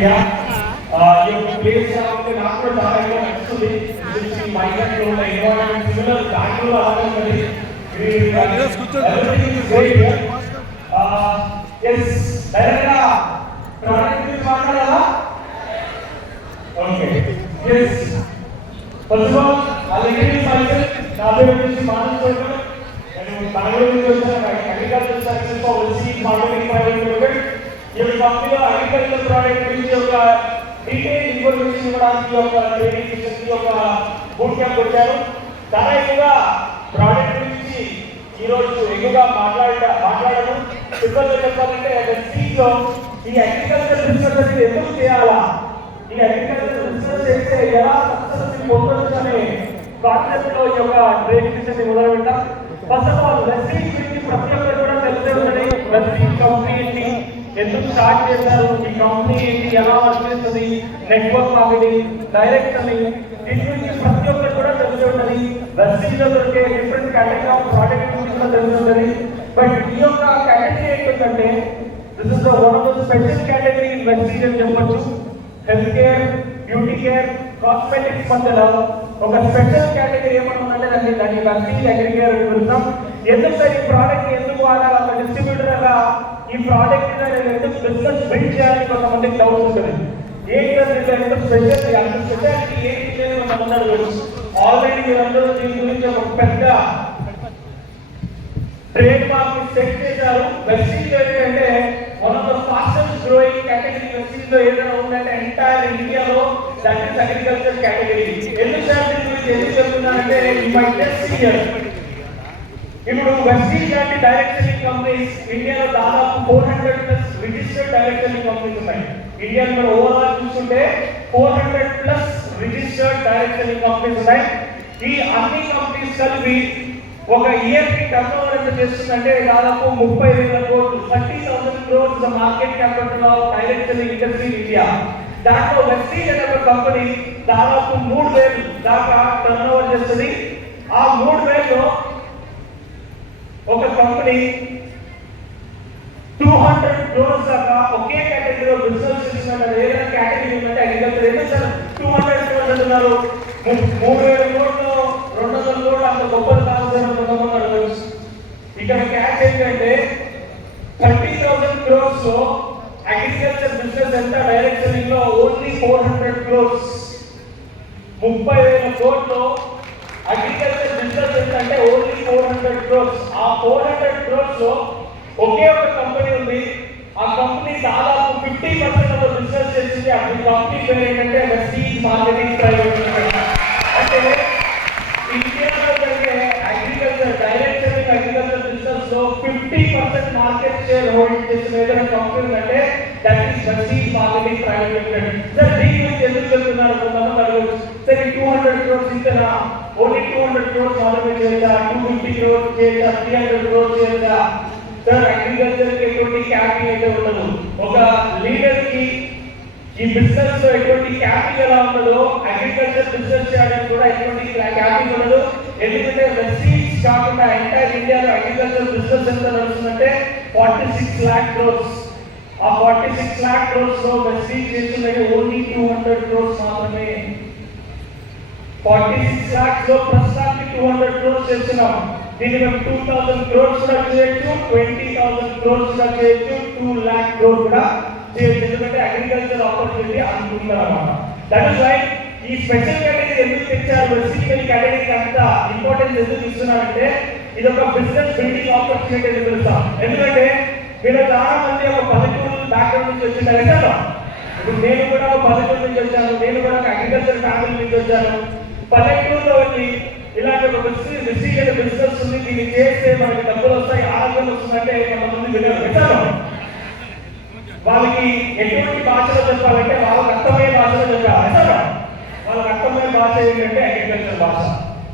Media ఈ place కాబట్టి నాకు కూడా చాలా ఎక్కువ నచ్చుతుంది. మైగ్రెంట్ ఎన్విరాన్మెంట్ సిమిలర్ బెంగళూరు అలాగే ఉన్నది. డైరెక్ట్గా ప్రోడక్ట్ గురించి మాట్లాడాలా? Okay. First of all agriculture నా పేరు వచ్చేసి మానస్ చౌదరి. నేను బెంగళూరు నుంచి వచ్చాను. Agriculture services for overseas marketing private limited. ఈ కంపెనీలో అగ్రికల్చర్ ప్రోడక్ట్ గురించి ఒక డీటెయిల్ ఇన్ఫర్మేషన్ ఇవ్వడానికి ఒక ట్రైనింగ్ సెషన్ ఒక బూట్ క్యాంప్ వచ్చారు. చాలా ఎక్కువగా ప్రోడక్ట్ గురించి ఈరోజు ఎక్కువగా మాట్లాడడం సింపుల్గా చెప్పాలంటే సీట్లో ఈ అగ్రికల్చర్ బిజినెస్ అనేది ఎందుకు చేయాలా, ఈ అగ్రికల్చర్ బిజినెస్ చేస్తే ఎలా సక్సెస్ పొందవచ్చు అనే కాన్సెప్ట్ లో ఈ యొక్క ట్రైనింగ్ సెషన్ మొదలు పెట్టాం. ఫస్ట్ ఆఫ్ ఆల్ వెస్టీజ్ గురించి ప్రతి ఒక్కరు కూడా తెలిసే ఉంటుంది. వెస్టీజ్ కంపెనీ ఏంటి, ఎందుకు స్టార్ట్ చేశారు, ఈ కంపెనీ ఏంటి, ఎలా వర్క్ చేస్తుంది, నెట్వర్క్ మార్కెటింగ్, డైరెక్ట్ సెల్లింగ్, దీని గురించి ప్రతి ఒక్కరు కూడా తెలిసి ఉంటుంది. వెస్టీజ్ లో దొరికే డిఫరెంట్ కేటగిరీ ఆఫ్ ప్రోడక్ట్ గురించి కూడా తెలిసి ఉంటుంది. బట్ ఈ యొక్క కేటగిరీ ఏంటంటే this is one of the special category in Vestige అని చెప్పొచ్చు. Health care, beauty care, cosmetics మధ్యలో ఒక స్పెషల్ కేటగిరీ ఏమనుందంటే దాన్ని వెస్టీజ్ అగ్రికేర్ అని పిలుస్తాం. ఎందుకు సార్ ఈ ప్రోడక్ట్ ఎందుకు వాడాలి, ఒక డిస్ట్రిబ్యూటర్ గా ఈ ప్రోడక్ట్ ఎందుకు బిజినెస్ బిల్డ్ చేయాలని కొంతమందికి డౌట్ ఉంటుంది. ఏంటంటే ఎంత స్పెషల్ అంత స్పెషాలిటీ ఏంటి అని కొంతమంది ఆల్రెడీ మీరందరూ దీని గురించి ఒక పెద్ద ట్రేడ్ మార్క్ సెట్ చేశారు. వెస్టీజ్ ఏంటంటే one of the fastest growing category Vestige లో ఏదైనా ఉందంటే ఎంటైర్ ఇండియాలో దట్ ఇస్ అగ్రికల్చర్ కేటగిరీ. ఎందుకు సార్ దీని గురించి ఎందుకు చెప్తున్నానంటే ఈ మై టెస్ట్ ఇయర్ ఇప్పుడు వెస్టీజ్ లాంటి డైరెక్ట్ సెల్లింగ్ కంపెనీస్ ఇండియాలో దాదాపు 400+ రిజిస్టర్డ్ డైరెక్ట్ సెల్లింగ్ కంపెనీస్ ఉన్నాయి. ఇండియాలో ఓవరాల్ చూస్తుంటే 400+ రిజిస్టర్డ్ డైరెక్ట్ సెల్లింగ్ కంపెనీస్ ఉన్నాయి. ఈ అన్ని కంపెనీస్ కలిపి ఒక ఇయర్ కి టర్న్ ఓవర్ ఎంత చేస్తుందంటే దాదాపు 30,000 కోట్లు, 30,000 crores market capital of direct selling industry in India. దాంట్లో వెస్టీజ్ అనే ఒక కంపెనీ దాదాపు 3,000 దాకా టర్న్ ఓవర్ చేస్తుంది. ఆ 3,000లో ఒక కంపెనీ 200 crores దాకా ఒకే కేటగిరీలో బిజినెస్ చేస్తున్నారు. ఏదైనా కేటగిరీ ఉందంటే అగ్రికల్చర్. ఎందుకు సార్ 200 crores అంటున్నారు? 3,000 కోట్లు 200 కోట్లు అంత గొప్పది కాదు సార్ కొంతమంది అడగచ్చు. ఇక్కడ క్యాచ్ ఏంటంటే 30,000 crores లో అగ్రికల్చర్ బిజినెస్ ఎంత డైరెక్ట్ సెల్లింగ్ లో ఓన్లీ 400 crores. 30,000 కోట్లు అగ్రికల్చర్ బిజినెస్ ఏంటంటే ఓన్లీ 400 crores. ఆ 400 crores లో ఒకే ఒక కంపెనీ ఉంది. ఆ కంపెనీ దాదాపు 50% ఆఫ్ బిజినెస్ చేసింది. ఆ కంపెనీ పేరు ఏంటంటే వెస్టీజ్ మార్కెటింగ్ ప్రైవేట్ లిమిటెడ్. అంటే ఇండియాలో జరిగే agriculture direct selling agriculture business లో 50% మార్కెట్ షేర్ హోల్డ్ చేసిన ఏదైనా కంపెనీ అంటే that is Vestige marketing private limited. Sir దీని గురించి ఎందుకు చెప్తున్నారు కొంతమంది అడగచ్చు. సరే 200 crores ఇంతనా, ఓన్లీ 200 crores మాత్రమే చేయొచ్చా, 250 crores చేయొచ్చా, 300 crores చేయొచ్చా? సార్ అగ్రికల్చర్ కి ఎటువంటి క్యాపింగ్ అయితే ఉండదు. ఒక లీడర్ కి ఈ బిజినెస్ లో ఎటువంటి క్యాపింగ్ ఎలా ఉండదో అగ్రికల్చర్ బిజినెస్ చేయడానికి కూడా ఎటువంటి క్యాపింగ్ ఉండదు. ఎందుకంటే వెస్టీజ్ కాకుండా ఎంటైర్ ఇండియాలో అగ్రికల్చర్ బిజినెస్ ఎంత నడుస్తుందంటే 46 lakh crores. ఆ 46 lakh crores లో వెస్టీజ్ చేస్తున్నది ఓన్లీ 200 crores మాత్రమే. 46 lakhs లో ప్రస్తుతానికి 200 crores చేస్తున్నాం. దీన్ని మేము 2,000 crores కూడా చేయొచ్చు, 20,000 crores కూడా చేయొచ్చు, 2 lakh crores కూడా చేయొచ్చు. ఎందుకంటే అగ్రికల్చర్ ఆపర్చునిటీ అనుకుంటారన్నమాట. దట్ ఇస్ వై ఈ స్పెషల్ కేటగిరీ ఎందుకు తెచ్చారు, వెస్టీజ్ కేటగిరీకి అంత ఇంపార్టెన్స్ ఎందుకు ఇస్తున్నారంటే ఇది ఒక బిజినెస్ బిల్డింగ్ ఆపర్చునిటీ అని పిలుస్తాం. ఎందుకంటే మీరు చాలా మంది ఒక పల్లెటూరు బ్యాక్గ్రౌండ్ నుంచి వచ్చింటారు కదా. ఇప్పుడు నేను కూడా ఒక పల్లెటూరు నుంచి వచ్చాను, నేను కూడా ఒక అగ్రికల్చర్ ఫ్యామిలీ నుంచి వచ్చాను. పల్లెటూరులో వచ్చి ఇలాంటి ఒక వెస్టీజ్ బిజినెస్ ఉంది, దీన్ని చేస్తే మనకి డబ్బులు వస్తాయి, ఆరోగ్యం వస్తుందంటే కొంతమంది వినరు. వాళ్ళకి ఎటువంటి భాషలో చెప్పాలంటే వాళ్ళకి అర్థమయ్యే భాషలో చెప్పాలి. వాళ్ళకి అర్థమయ్యే భాష ఏంటంటే అగ్రికల్చర్ భాష.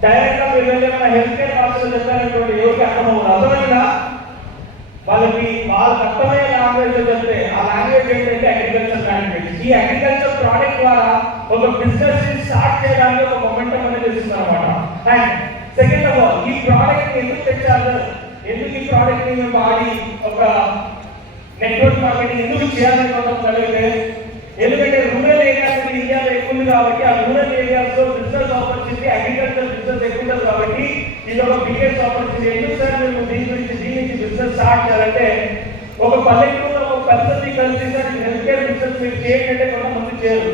డైరెక్ట్ గా మీరు ఏదైనా హెల్త్ కేర్ భాషలో చెప్పాలనుకోండి ఎవరికి అర్థమవుతుంది. అర్థమైందా? వాళ్ళకి అర్థమయ్యే లాంగ్వేజ్ లో చెప్తే ఆ లాంగ్వేజ్ ఏంటంటే అగ్రికల్చర్ లాంగ్వేజ్. ఈ అగ్రికల్చర్ ప్రోడక్ట్ ద్వారా ఒక బిజినెస్ ని స్టార్ట్ చేయడానికి ఒక మొమెంటం అనేది ఇస్తుంది అనమాట. అండ్ సెకండ్ ఆఫ్ ఆల్ ఈ ప్రోడక్ట్ ని ఎందుకు తెచ్చారు, ఎందుకు ఈ ప్రోడక్ట్ ని మేము వాడి ఒక నెట్వర్క్ మార్కెటింగ్ ఎందుకు చేయాలని కొంత అడిగితే ఎందుకంటే ఉండదు కాబట్టి ఇది ఒక బిగ్గెస్ట్ ఆపర్చునిటీ. ఎందుకు సార్ మేము దీని నుంచి బిజినెస్ స్టార్ట్ చేయాలంటే ఒక పల్లెటూరులో ఒక పర్సన్ని కలిసి సార్ హెల్త్ కేర్ బిజినెస్ మీరు చేయండి అంటే కొంతమంది చేయరు.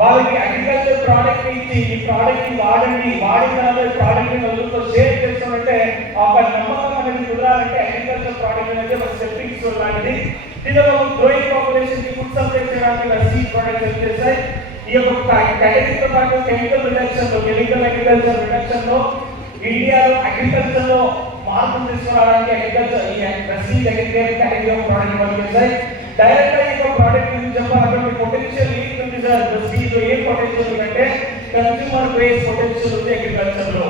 వాళ్ళకి అగ్రికల్చర్ ప్రోడక్ట్ ఇచ్చి ఈ ప్రోడక్ట్ ని వాడండి, వాడిన తర్వాత ఈ ప్రోడక్ట్ ని నలుగురితో షేర్ చేస్తామంటే ఆ నమ్మకం అనేది కుదరాలంటే అగ్రికల్చర్ ప్రోడక్ట్ అనేది ఒక స్టెప్పింగ్ స్టోన్ లాంటిది. ఇది ఒక గ్రోయింగ్ పాపులేషన్ కి ఫుడ్ సప్లై చేయడానికి సీడ్ ప్రొడక్ట్స్ హెల్ప్ చేస్తాయి. ఈ యొక్క కేటగిరీతో పాటు కెమికల్ అగ్రికల్చర్ రిడక్షన్ లో ఇండియాలో అగ్రికల్చర్ లో మార్పులు తీసుకురావడానికి agriculture category of product work చేస్తాయి. డైరెక్ట్ గా ఈ ప్రోడక్ట్ గురించి చెప్పాలంటే పొటెన్షియల్ ఏంటి సార్? సీడ్ లో ఏం పొటెన్షియల్ ఉందంటే కన్స్యూమర్ బేస్ పొటెన్షియల్ ఉంది అగ్రికల్చర్ లో.